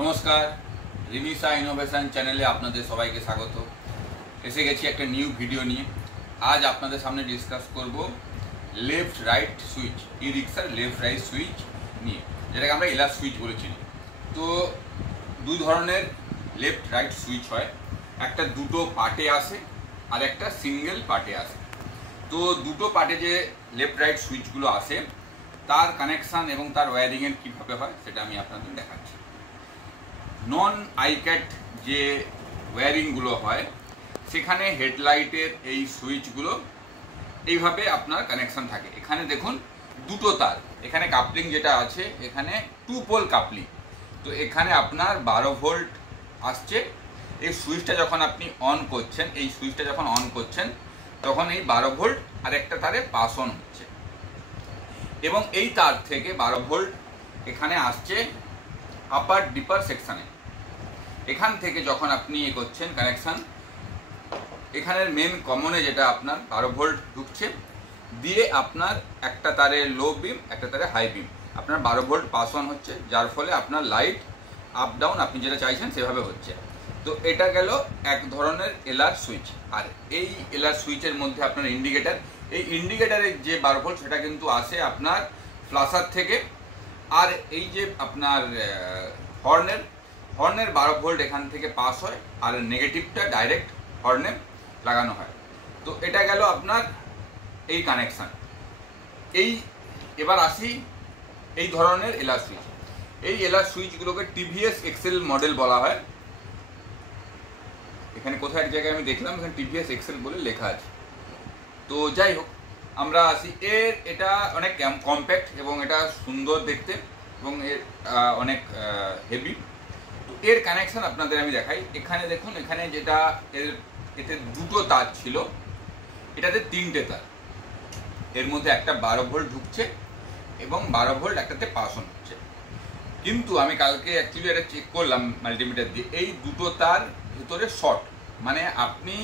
নমস্কার, রিমিসা ইনোভেশন চ্যানেলে আপনাদের সবাইকে স্বাগত। এসে গেছি একটা নিউ ভিডিও নিয়ে। আজ আপনাদের সামনে ডিসকাস করব লেফট রাইট সুইচ, ই রিক্সার লেফট রাইট সুইচ নিয়ে, যেটাকে আমরা এলার সুইচ বলেছি। তো দুই ধরনের লেফট রাইট সুইচ হয়, একটা দুটো পার্টে আসে আর একটা সিঙ্গেল পার্টে আসে। তো দুটো পার্টে যে লেফট রাইট সুইচগুলো আসে তার কানেকশান এবং তার ওয়্যারিংয়ের কীভাবে হয় সেটা আমি আপনাদের দেখাচ্ছি। নন আইক্যাট যে ওয়্যারিংগুলো হয় সেখানে হেডলাইটের এই সুইচগুলো এইভাবে আপনার কানেকশান থাকে। এখানে দেখুন দুটো তার, এখানে কাপলিং যেটা আছে এখানে 2 পোল কাপলিং। তো এখানে আপনার 12 ভোল্ট আসছে। এই সুইচটা যখন আপনি অন করছেন, এই সুইচটা যখন অন করছেন তখন এই 12 ভোল্ট আর একটা তারে পাস অন হচ্ছে এবং এই তার থেকে 12 ভোল্ট এখানে আসছে আপার ডিপার সেকশানে। এখান থেকে যখন আপনি করছেন কানেকশান, এখানের মেন কমনে যেটা আপনার 12 ভোল্ট ঢুকছে, দিয়ে আপনার একটা তারে লো বিম একটা তারে হাই বিম, আপনার 12 ভোল্ট পাস অন হচ্ছে, যার ফলে আপনার লাইট আপ ডাউন আপনি যেটা চাইছেন সেভাবে হচ্ছে। তো এটা গেল এক ধরনের এলআর সুইচ। আর এই এলআর সুইচের মধ্যে আপনার ইন্ডিকেটার, এই ইন্ডিকেটারের যে 12 ভোল্ট সেটা কিন্তু আসে আপনার ফ্লাশার থেকে। আর এই যে আপনার হর্নের 12 ভোল্ট এখান থেকে পাস হয় আর নেগেটিভটা ডাইরেক্ট হর্নে লাগানো হয়। তো এটা গেল আপনার এই কানেকশান। এবার আসি এই ধরনের এলআর সুইচ। এই এলআর সুইচগুলোকে টিভিএস এক্সেল মডেল বলা হয়। এখানে কোথায় এক জায়গায় আমি দেখলাম এখানে টিভিএস এক্সেল বলে লেখা আছে। তো যাই হোক, আমরা আসি এটা অনেক কম্প্যাক্ট এবং এটা সুন্দর দেখতে এবং এর অনেক হেভি। তো এর কানেকশান আপনাদের আমি দেখাই। এখানে দেখুন, এখানে যেটা এতে দুটো তার ছিল, এটাতে 3টে তার। এর মধ্যে একটা 12 ভোল্ট ঢুকছে এবং 12 ভোল্ট একটাতে পাস অন হচ্ছে। কিন্তু আমি কালকে অ্যাকচুয়ালি এটা চেক করলাম মাল্টিমিটার দিয়ে, এই দুটো তার ভিতরে শর্ট, মানে আপনি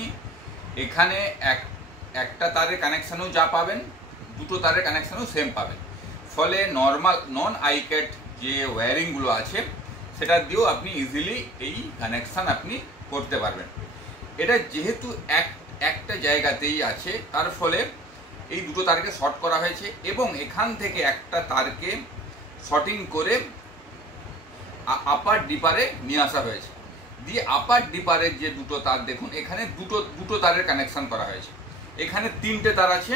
এখানে একটা তারের কানেকশানও যা পাবেন, দুটো তারের কানেকশানও সেম পাবেন। ফলে নর্মাল নন আইক্যাট যে ওয়্যারিংগুলো আছে সেটা দিয়েও আপনি ইজিলি এই কানেকশান আপনি করতে পারবেন। এটা যেহেতু একটা জায়গাতেই আছে তার ফলে এই দুটো তারকে শর্ট করা হয়েছে এবং এখান থেকে একটা তারকে শর্টিং করে আপার ডিপারে নিয়ে আসা হয়েছে। দিয়ে আপার ডিপারের যে দুটো তার দেখুন, এখানে দুটো তারের কানেকশান করা হয়েছে। এখানে 3টে তার আছে,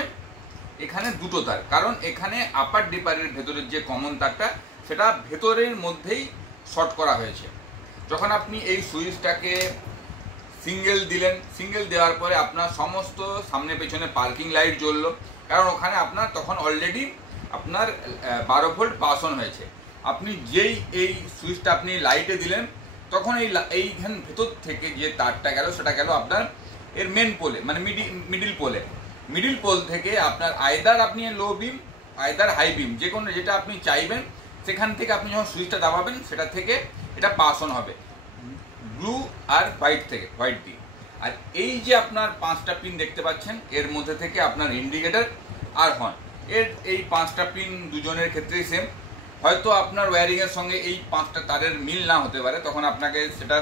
এখানে দুটো তার, কারণ এখানে আপার ডিপারের ভেতরের যে কমন তারটা সেটা ভেতরের মধ্যেই শর্ট করা হয়েছে। যখন আপনি এই সুইচটাকে সিঙ্গেল দিলেন, সিঙ্গেল দেওয়ার পরে আপনার সমস্ত সামনে পেছনে পার্কিং লাইট জ্বললো, কারণ ওখানে আপনার তখন অলরেডি আপনার 12 ভোল্ট পাস অন হয়েছে। আপনি যেই এই সুইচটা আপনি লাইটে দিলেন তখন এইখান ভেতর থেকে যে তারটা গেল সেটা গেল আপনার এর মেন পোলে, মানে মিডিল পোল থেকে আপনার আইদার আপনি লো বিম আইদার হাই বিম, যে কোনো যেটা আপনি চাইবেন সেখান থেকে আপনি যখন সুইচটা দাবাবেন সেটা থেকে এটা পাস অন হবে ব্লু আর হোয়াইট থেকে, হোয়াইট দিয়ে। আর এই যে আপনার 5টা পিন দেখতে পাচ্ছেন, এর মধ্যে থেকে আপনার ইন্ডিকেটর আর হর্ন, এই 5টা পিন দুজনের ক্ষেত্রেই সেম। হয়তো আপনার ওয়্যারিংয়ের সঙ্গে এই 5টা তারের মিল না হতে পারে, তখন আপনাকে সেটা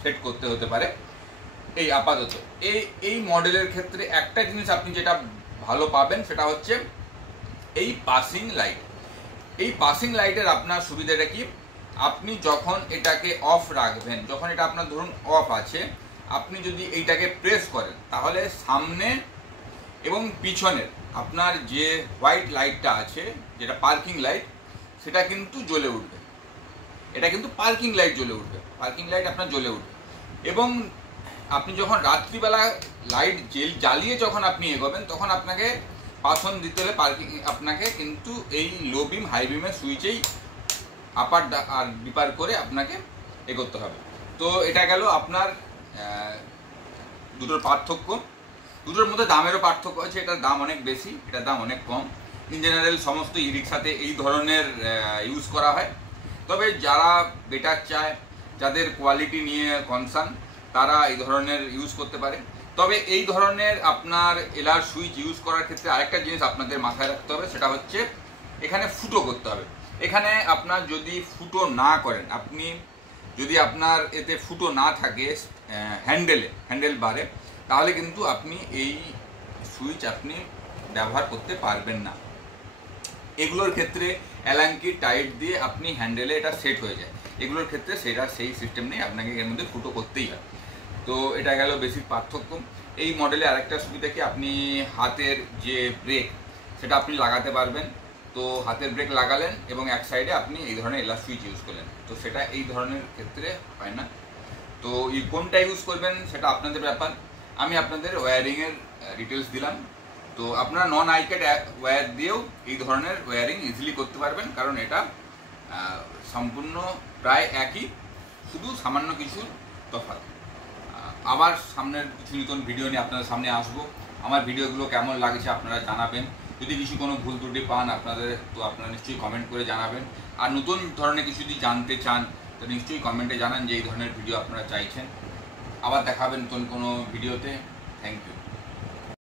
সেট করতে হতে পারে। এই আপাতত এই মডেলের ক্ষেত্রে একটা জিনিস আপনি যেটা ভালো পাবেন সেটা হচ্ছে এই পাসিং লাইট। এই পাসিং লাইটের আপনার সুবিধাটা কি, আপনি যখন এটাকে অফ রাখবেন, যখন এটা আপনার ধরুন অফ আছে, আপনি যদি এইটাকে প্রেস করেন তাহলে সামনে এবং পিছনের আপনার যে হোয়াইট লাইটটা আছে যেটা পার্কিং লাইট সেটা কিন্তু জ্বলে উঠবে। এটা কিন্তু পার্কিং লাইট জ্বলে উঠবে, পার্কিং লাইট আপনার জ্বলে উঠবে। এবং আপনি যখন রাত্রিবেলা লাইট জ্বালিয়ে যখন আপনি এগোবেন তখন আপনাকে পাস অন দিতে হলে আপনাকে কিন্তু এই লো বিম হাই বিমের সুইচেই আপার আর ডিপার করে আপনাকে এগোতে হবে। তো এটা গেল আপনার দুটোর পার্থক্য। দুটোর মধ্যে দামেরও পার্থক্য আছে, এটার দাম অনেক বেশি, এটার দাম অনেক কম। ইন জেনারেল সমস্ত ই রিক্সাতে এই ধরনের ইউজ করা হয়। তবে যারা বেটার চায়, যাদের কোয়ালিটি নিয়ে কনসার্ন, তারা এই ধরনের ইউজ করতে পারে। তবে এই ধরনের আপনার এলআর সুইচ ইউজ করার ক্ষেত্রে আরেকটা জিনিস আপনাদের মাথায় রাখতে হবে, সেটা হচ্ছে এখানে ফুটো করতে হবে। এখানে আপনার যদি ফুটো না করেন, আপনি যদি আপনার এতে ফুটো না থাকে হ্যান্ডেল বারে, তাহলে কিন্তু আপনি এই সুইচ আপনি ব্যবহার করতে পারবেন না। এগুলোর ক্ষেত্রে অ্যালাঙ্কি টাইট দিয়ে আপনি হ্যান্ডেলে এটা সেট হয়ে যায়, এগুলোর ক্ষেত্রে সেটা সেই সিস্টেম নেই, আপনাকে এর মধ্যে ফুটো করতেই হয়। তো এটা গেল বেসিক পার্থক্য। এই মডেলে আরেকটা সুবিধা কি, আপনি হাতের যে ব্রেক সেটা আপনি লাগাতে পারবেন। তো হাতের ব্রেক লাগালেন এবং এক সাইডে আপনি এই ধরনের এলার সুইচ ইউজ করলেন, তো সেটা এই ধরনের ক্ষেত্রে হয় না। তো এই কোনটা ইউজ করবেন সেটা আপনাদের ব্যাপার। আমি আপনাদের ওয়্যারিংয়ের ডিটেলস দিলাম। তো আপনারা নন আইক্যাড ওয়্যার দিয়েও এই ধরনের ওয়্যারিং ইজিলি করতে পারবেন, কারণ এটা সম্পূর্ণ প্রায় একই, শুধু সামান্য কিছু তফাৎ। আবার সামনের কিছু নতুন ভিডিও নিয়ে আপনাদের সামনে আসবো। আমার ভিডিওগুলো কেমন লাগছে আপনারা জানাবেন। যদি কিছু কোনো ভুল ত্রুটি পান আপনাদের, তো আপনারা নিশ্চয়ই কমেন্ট করে জানাবেন। আর নতুন ধরনের কিছু যদি জানতে চান তো নিশ্চয়ই কমেন্টে জানান যে এই ধরনের ভিডিও আপনারা চাইছেন। আবার দেখা হবে নতুন কোনো ভিডিওতে। Thank you.